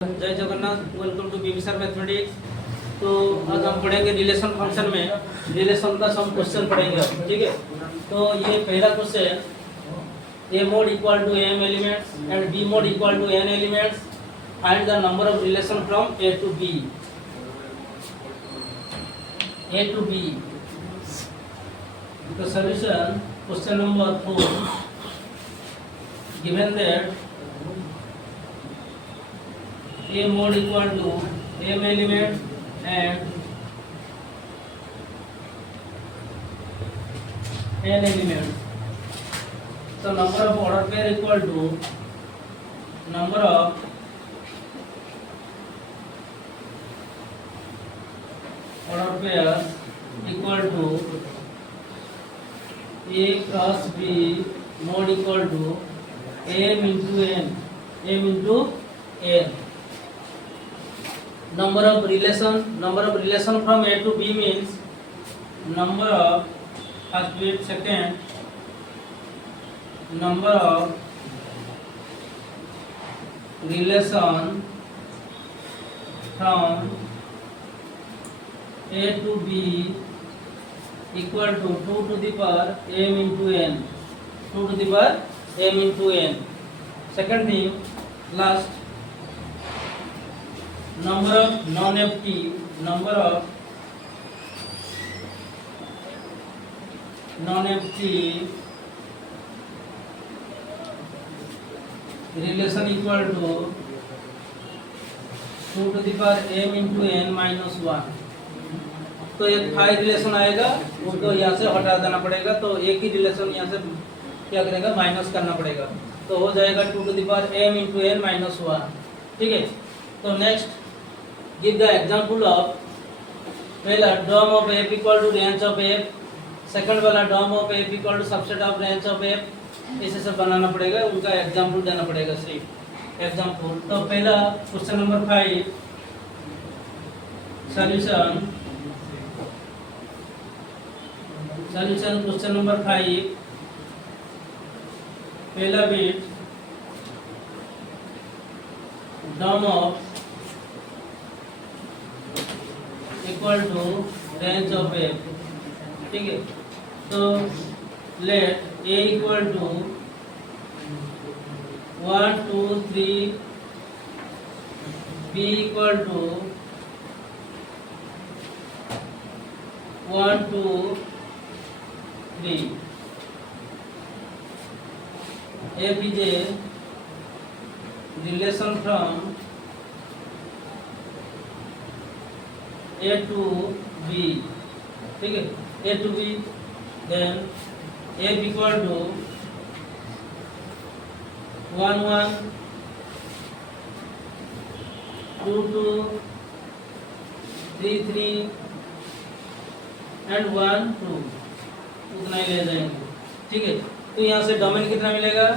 जय Jagannath, welcome to BB sir mathematics. तो आज हम पढ़ेंगे रिलेशन फंक्शन में रिलेशन का सम क्वेश्चन पढ़ेंगे अब, ठीक है। तो ये पहला question, A mod equal to M elements and B mod equal to N elements, find the number of relation from A to B. A to B the solution, question number 4, given that a mod equal to m element and n element, so number of order pair equal to number of order pairs equal to a cross b mod equal to m into n, m into n. Number of relation from a to b means number of first bit, second number of relation from a to b equal to 2 to the power m into n, 2 to the power m into n. Second thing, last, number of non-empty relation equal to 2 to the power m into n minus 1. तो एक five relation आएगा, उसको यहाँ से हटा देना पड़ेगा, तो एक ही रिलेशन यहाँ से क्या करेगा, माइनस करना पड़ेगा, तो हो जाएगा 2 to the power m into n minus 1, ठीक है। तो next, give the example of, पहला dom of f equal to range of f, second वाला dom of f equal to subset of range of f, इसे सब बनाना पड़ेगा, उनका example देना पड़ेगा, सिर्फ एग्जांपल। तो पहला question number 5, solution question number 5, पहला bit dom of equal to range of F, ठीक है। तो let A equal to 1 2 3, B equal to 1 2 3. F is a relation from A to B, ठीक है, A to B, then F equal to 1 1, 2 2, 3 3 and 1 2, उतना ही ले जाएंगे, ठीक है। तो यहाँ से डोमेन कितना मिलेगा,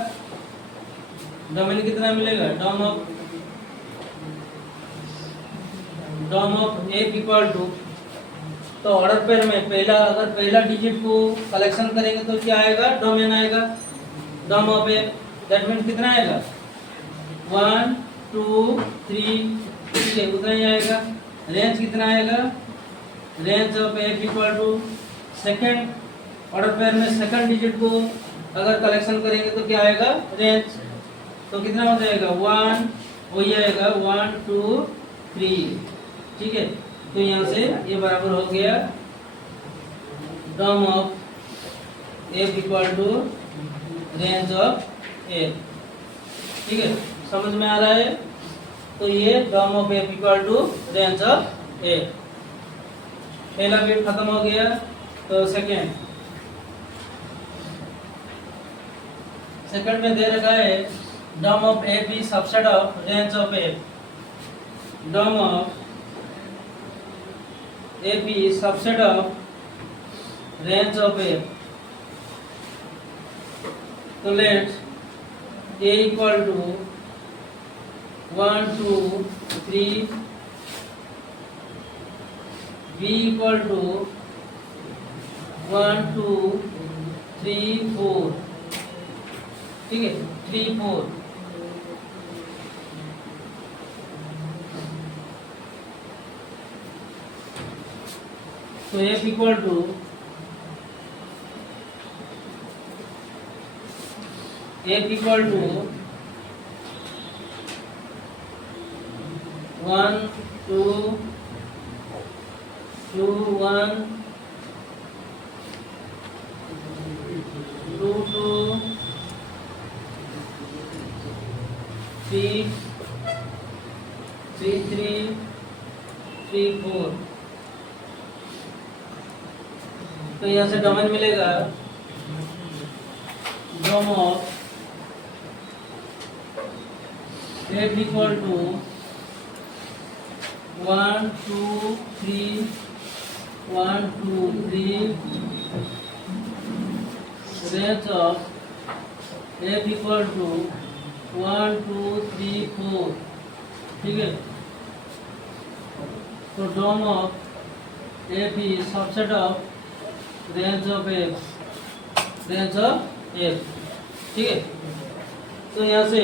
डोम ऑफ एफ इक्वल टू, तो ऑर्डर पेयर में पहला, अगर पहला डिजिट को कलेक्शन करेंगे तो क्या आएगा, डोमेन आएगा, डोम ऑफ एफ, दैट मीन कितना आएगा 1 2 3, ठीक है, उतना ही आएगा। रेंज कितना आएगा, range of F equal to, second order pair में सेकंड डिजिट को अगर कलेक्शन करेंगे तो क्या आएगा, रेंज, तो कितना हो जाएगा 1, वही आएगा 1 2 3, ठीक है। तो यहाँ से ये बराबर हो गया dom of F equal to range of F, ठीक है, समझ में आ रहा है। तो ये dom of F equal to range of f, पहला बिट खत्म हो गया। तो सेकंड में दे रखा है dom of f is subset of range of f, dom of f is subset of range of f. तो let A equal to 1 2 3, B equal to 1 2 3 4, ठीक है, 3 4, So F equal to F equal to 1 2 2 1 2 2 3 3 3 3 4। तो यहाँ से domain मिलेगा डोम of F equal to 1 2 3 1 2 3 range of F equal to 1 2 3 4। ठीक है, तो डोम of F is subset of range of F, range of F। ठीक है, तो यहाँ से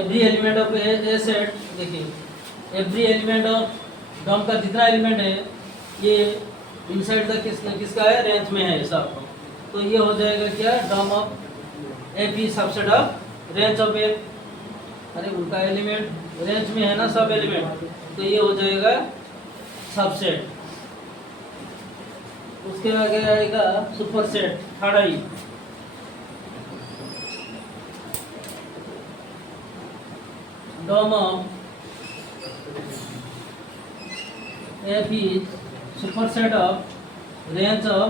every element of A set, देखिए एवरी एलिमेंट ऑफ डोम का जितना एलिमेंट है ये इनसाइड का किसका है, रेंज में है सब। तो ये हो जाएगा क्या, dom of f is subset of range of f. अरे उनका एलिमेंट रेंज में है ना सब एलिमेंट, तो ये हो जाएगा सबसेट। उसके आगे आएगा superset, third I. Dom of F is superset of range of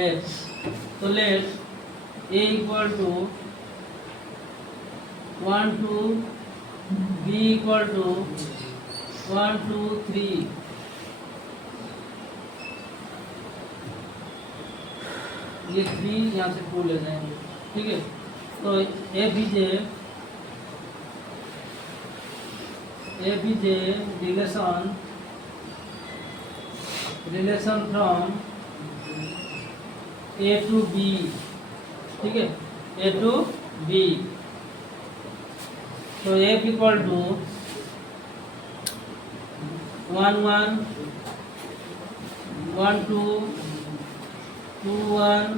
F। तो let A equal to 1 2, B equal to 1 2 3। ये 3 यहाँ से 2 ले जाएंगे। ठीक है, तो F is relation from A to B। ठीक है, A to B। तो F equal to 1 1 1 2 2 1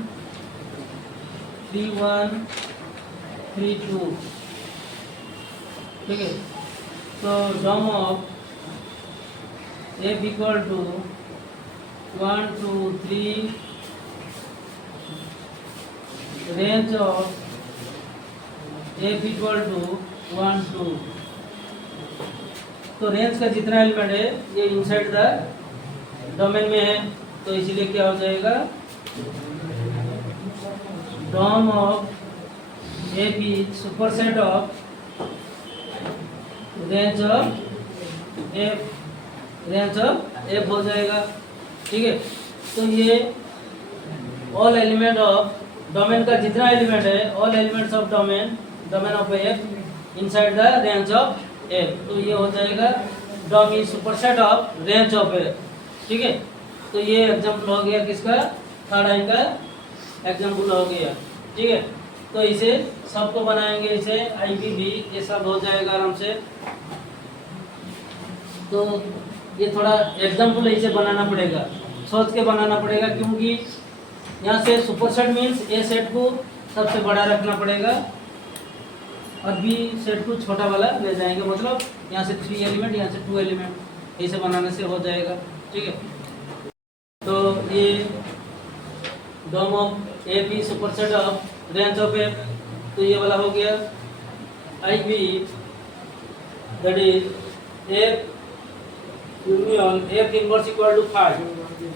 3 1 3 2। ठीक है, तो डोम of F equal to 1 2 3 range of F equal to 1 2। तो रेंज का जितना एलिमेंट है ये इनसाइड द डोमेन में है, तो इसीलिए क्या हो जाएगा, dom of F is superset of range of F, range of F हो जाएगा। ठीक है, तो ये ऑल एलिमेंट ऑफ डोमेन का जितना एलिमेंट है, all elements of domain of F inside the range of F। तो ये हो जाएगा dom is superset of range of F। ठीक है, तो ये एग्जांपल हो गया किसका, थर्ड आई का एग्जांपल हो गया। ठीक है, तो इसे सबको बनाएंगे, इसे आई भी ये सब हो जाएगा आराम से। तो ये थोड़ा एग्जाम्पल इसे बनाना पड़ेगा, सोच के बनाना पड़ेगा, क्योंकि यहाँ से सुपरसेट मीन्स ए सेट को सबसे बड़ा रखना पड़ेगा और बी सेट को छोटा वाला ले जाएंगे, मतलब यहाँ से 3 एलिमेंट, यहाँ से 2 एलिमेंट, ऐसे बनाने से हो जाएगा। ठीक है, तो ये dom of A B superset of range of f, तो ये वाला हो गया। I b that is f union F inverse equal to 5।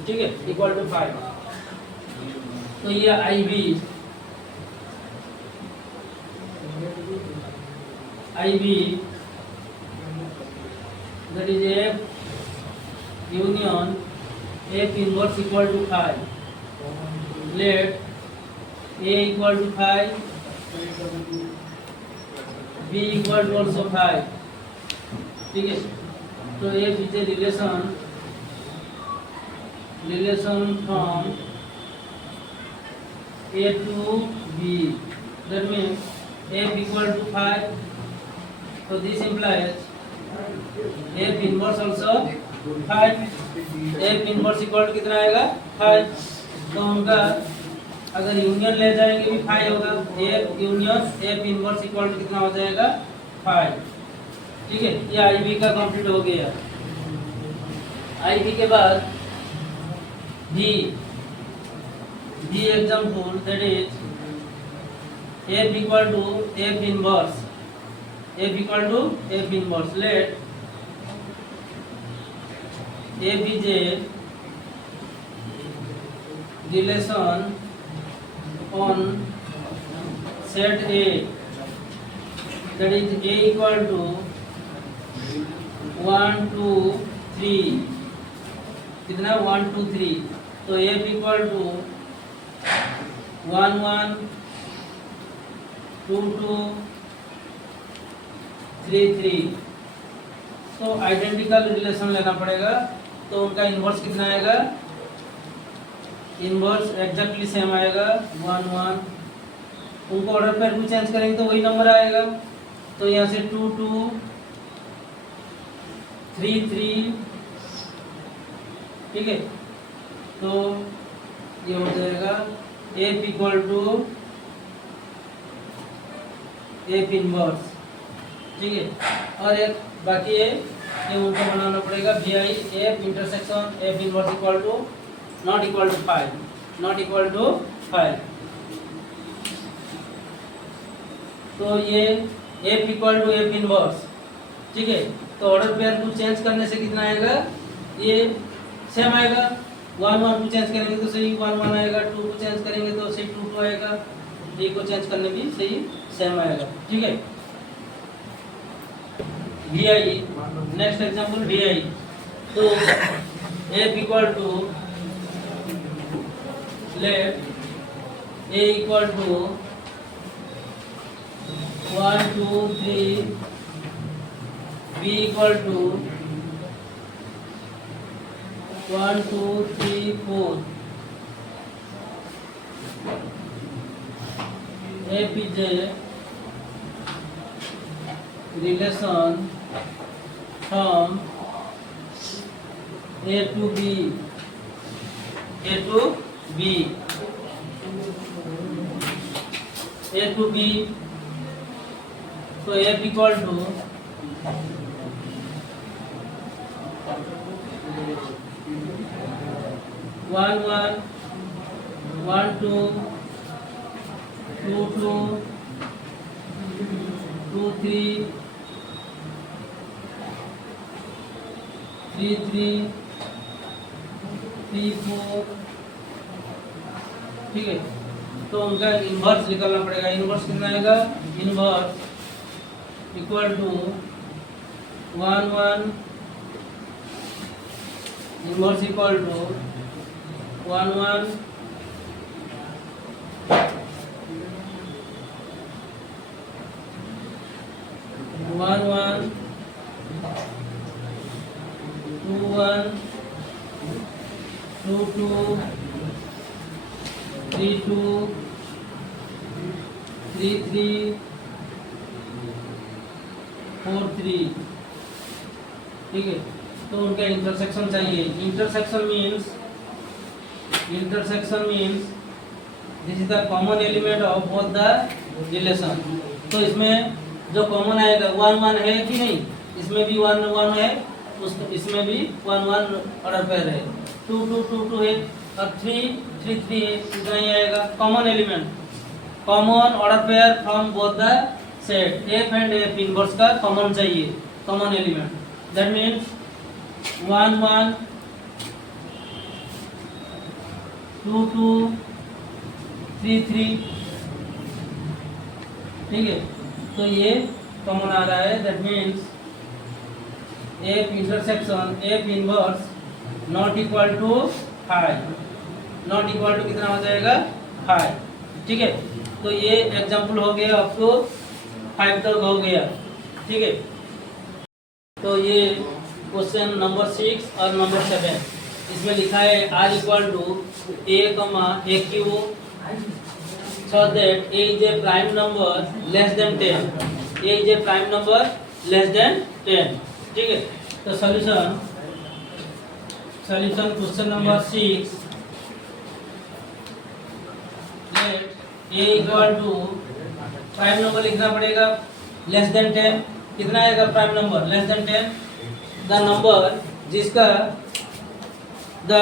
ठीक है, इक्वल टू 5। तो ये i b that is f union F inverse equal to 5। Let A equal to 5, B equal to also 5। ठीक है, तो F is a relation from A to B, that means F equal to 5, so this implies F inverse also 5 F inverse equal to कितना आएगा 5। तो उनका अगर union ले जाएंगे भी 5 होगा। F union F inverse equal to कितना हो जाएगा 5। ठीक है, ये आईवी का कंप्लीट हो गया। आईवी के बाद g example that is f equal to F inverse let f is a relation on set A, that is A equal to 1 2 3 कितना 1 2 3। तो f इक्वल टू 1 1 2 2 3 3। तो आइडेंटिकल रिलेशन लेना पड़ेगा। तो उनका इनवर्स कितना आएगा, इनवर्स एग्जैक्टली सेम आएगा 1 1। उनको ऑर्डर पेयर भी चेंज करेंगे तो वही नंबर आएगा। तो यहाँ से 2 2 3 3। ठीक है, तो ये हो जाएगा F equal to F inverse. ठीक है, और एक बाकी है ये उनको बनाना पड़ेगा vi f intersection f inverse equal to not equal to 5। तो ये f equal to f inverse. ठीक है, तो ऑर्डर पेयर को चेंज करने से कितना आएगा, ये सेम आएगा। 1 1 को चेंज करेंगे तो सही 1 1 आएगा, 2 को चेंज करेंगे तो सही 2 2 आएगा, 3 को चेंज करने भी सही सेम आएगा। ठीक है, vi नेक्स्ट एग्जांपल vi। तो f equal to let a equal to 1 2 3 b equal to 1 2 3 4। f is a relation from A to B तो f इक्वल टू 1 1 1 2 2 2 2 3 3 3 3 4। ठीक है, तो उनका इनवर्स निकालना पड़ेगा। इनवर्स कितना आएगा, inverse equal to 1 1 inverse equal to 1 1 1 1 2 1 2 2 3 2 3 3 4 3। ठीक है, तो उनका इंटरसेक्शन चाहिए। Intersection means this is the common element of both the relation. तो इसमें जो कॉमन आएगा 1 1 है कि नहीं, इसमें भी 1 1 है, इसमें भी 1 1 ऑर्डर पेयर है, 2 2 2 2 है और 3 3 3 है, इतना ही आएगा common element. Common order pair from both the set f and f inverse का कॉमन चाहिए, कॉमन एलिमेंट। That means 1 1 2 2 3 3। ठीक है, तो ये कॉमन आ रहा है। That means f intersection f inverse not equal to 5, not equal to कितना हो जाएगा 5। ठीक है, तो ये एग्जांपल हो गया, आपको 5 तक हो गया। ठीक है, तो ये क्वेश्चन नंबर 6 और नंबर 7 इसमें लिखा है r equal to a a Q so that a is a prime number less than 10, a is a prime number less than 10। ठीक है, तो solution solution question number 6, let a equal to prime number लिखना पड़ेगा less than 10। कितना आएगा prime number less than 10? The number जिसका the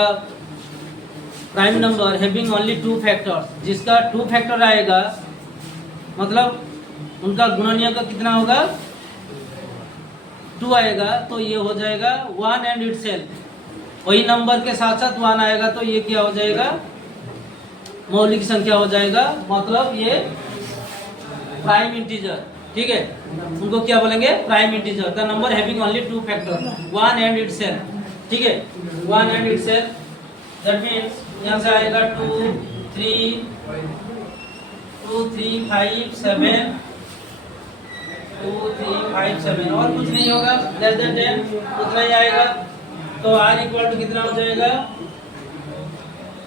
prime number having only 2 factors, जिसका 2 factor आएगा, मतलब उनका गुणनीय का कितना होगा 2 आएगा, तो ये हो जाएगा 1 एंड इटसेल्फ। वही नंबर के साथ साथ 1 आएगा तो ये क्या हो जाएगा मौलिक संख्या हो जाएगा, मतलब ये प्राइम इंटीजर। ठीक है, उनको क्या बोलेंगे prime integer. The number having only 2 factor 1 and itself. ठीक है, 1 एंड इटसेल्फ, दैट मींस यहाँ से आएगा 2 3 5 7 2 3 5 7 और कुछ नहीं होगा, लेस देन 10 उतना ही आएगा। तो r इक्वल टू कितना हो जाएगा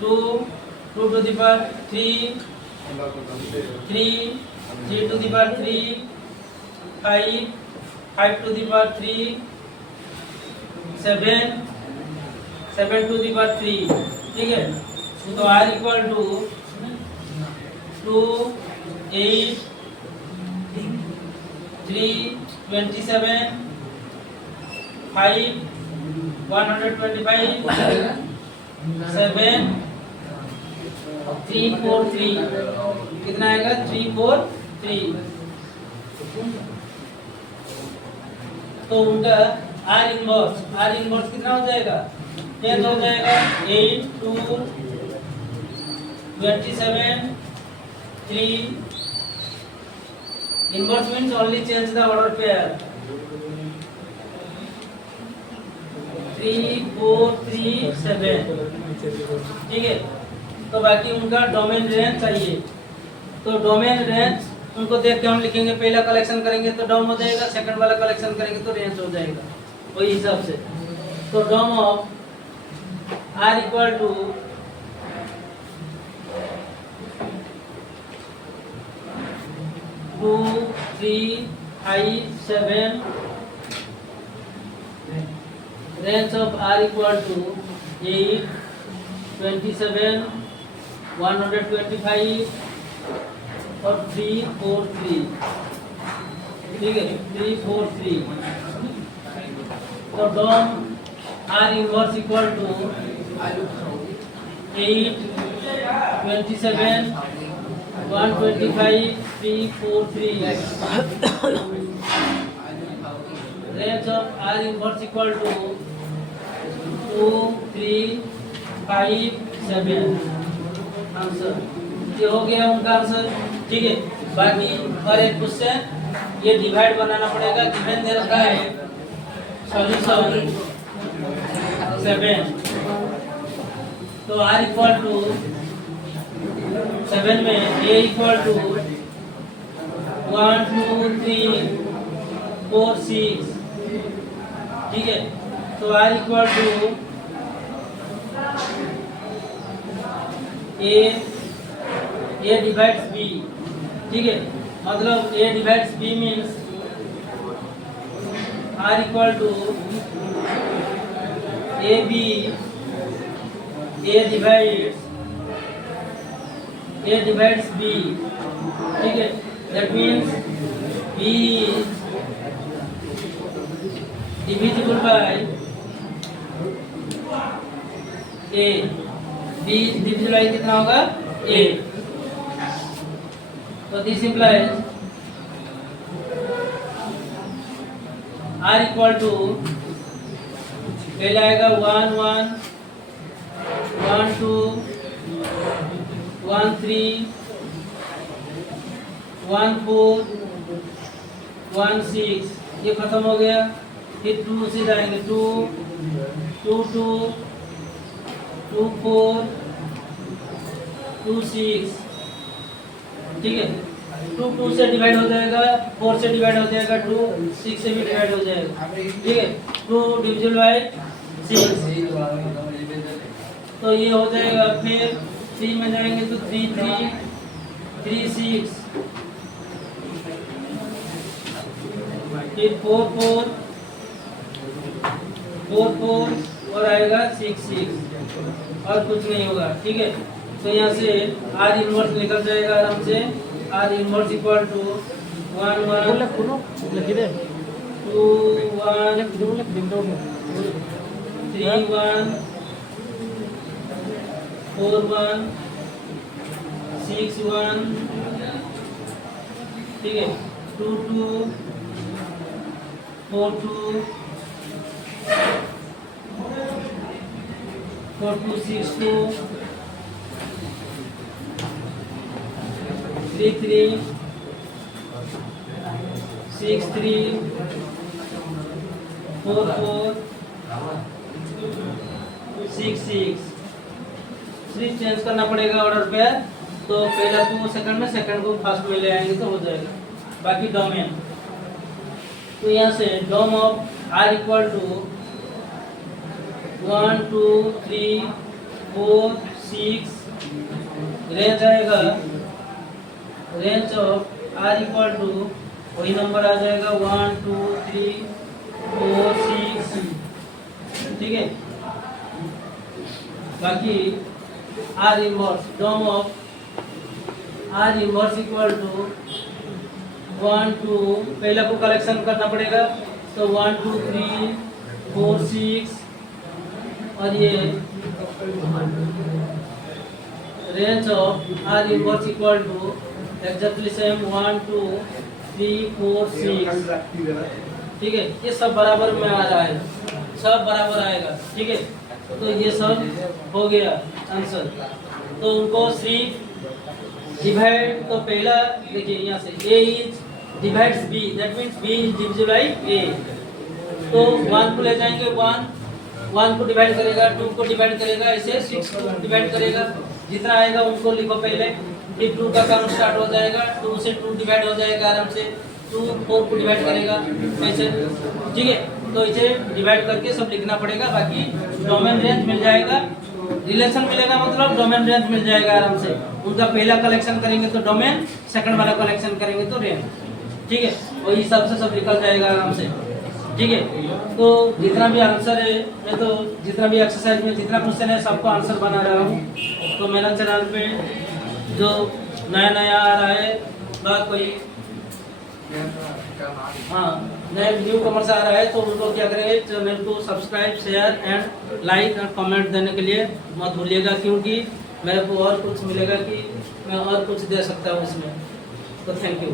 2 to the power 3 to the power 3 5 to the power 3 7 to the power 3। ठीक है, तो r इक्वल टू 2 8 3 27 5 125 7 3 4 3 कितना आएगा 3 4 3। तो उनका R इनवर्स कितना हो जाएगा 10 हो जाएगा 8 2 27 3। Inverse means only change the order pair 3 4 3 7। ठीक है, तो बाकी उनका डोमेन रेंज चाहिए। तो डोमेन रेंज उनको देख के हम लिखेंगे, पहला कलेक्शन करेंगे तो डोम हो जाएगा, सेकंड वाला कलेक्शन करेंगे तो रेंज हो जाएगा वही हिसाब से। तो डोम of R equal to 2 3 5 7, range of R equal to 8 27 125 और 3 4 3। ठीक है, 3 4 3। तो डोम R inverse equal to 8 27 125 3 4 3। Range of R inverse equal to 2 3 5 7। Answer ये हो गया उनका आंसर। ठीक है, बाकी और एक क्वेश्चन ये डिवाइड बनाना पड़ेगा। गिवन दे रखा है सॉल्यूशन 7, तो R इक्वल टू 7 में A इक्वल टू 1 2 3 4 6। ठीक है, तो R equal to A divides B। ठीक है, मतलब A divides B means R equal to A divides B। ठीक है, that means B is divisible by A। B is divisible by कितना होगा A। तो this implies R equal to पहला आएगा 1 1 1 2 1 3 1 4 1 6। ये खत्म हो गया, फिर 2 से जाएंगे 2 2 2 2 4 2 6। ठीक है, 2 2 से डिवाइड हो जाएगा, 4 से डिवाइड हो जाएगा, 2 6 से भी डिवाइड हो जाएगा। ठीक है, 2 डिविजिबल बाय 6। तो ये हो जाएगा, फिर 3 में जाएंगे तो 3 3 3 6, फिर 4 4 4 4 और आएगा 6 6 और कुछ नहीं होगा। ठीक है, तो यहाँ से आर इनवर्स निकल जाएगा आराम से। आर इनवर्स इक्वल टू 1 1 2 1 3 1 4 1 6 1, ठीक है, 2 2 4 2 4 2 6 2 3 3 6 3 4 4 6 6। सिर्फ चेंज करना पड़ेगा ऑर्डर पे, तो पहला को सेकंड में, सेकंड को फर्स्ट में ले आएंगे तो हो जाएगा। बाकी डोमेन, तो यहाँ से dom of r equal to 1 2 3 4 6, range आएगा, range of r equal to वही नंबर आ जाएगा 1 2 3 4 6, ठीक है। बाकी r inverse, dom of are inverse equal to 1 2, पहला को कलेक्शन करना पड़ेगा, तो 1 2 3 4 6, और ये range of are inverse equal to exactly same 1 2 3 4 6, ठीक है। ये सब बराबर में आ रहा है, सब बराबर आएगा, ठीक है। तो ये सब हो गया आंसर। तो उनको सिर्फ डिवाइड, तो पहला देखिए यहाँ से a is divides b, that means b is divisible by a। तो 1 को ले जाएंगे, 1 को डिवाइड करेगा, 2 को डिवाइड करेगा, ऐसे 6 को डिवाइड करेगा, जितना आएगा उनको लिखो पहले, फिर 2 का काउंट स्टार्ट हो जाएगा, 2 से 2 डिवाइड हो जाएगा आराम से, 2 4 को डिवाइड करेगा ऐसे, ठीक है। तो इसे डिवाइड करके सब लिखना पड़ेगा। बाकी डोमेन रेंज मिल जाएगा, रिलेशन मिलेगा, मतलब डोमेन रेंज मिल जाएगा आराम से। उनका पहला कलेक्शन करेंगे तो डोमेन, सेकंड वाला कलेक्शन करेंगे तो रेंज, ठीक है। वही हिसाब से सब निकल जाएगा आराम से, ठीक है। तो जितना भी आंसर है, मैं तो जितना भी एक्सरसाइज में जितना क्वेश्चन है सबको आंसर बना रहा हूँ। तो मेरा चैनल पे जो नया नया आ रहा है, बात कोई नए न्यू कमर्स आ रहा है, तो उनको क्या करेंगे, चैनल को सब्सक्राइब, शेयर एंड लाइक और कमेंट देने के लिए मत भूलिएगा, क्योंकि मेरे को और कुछ मिलेगा कि मैं और कुछ दे सकता हूँ उसमें। तो थैंक यू।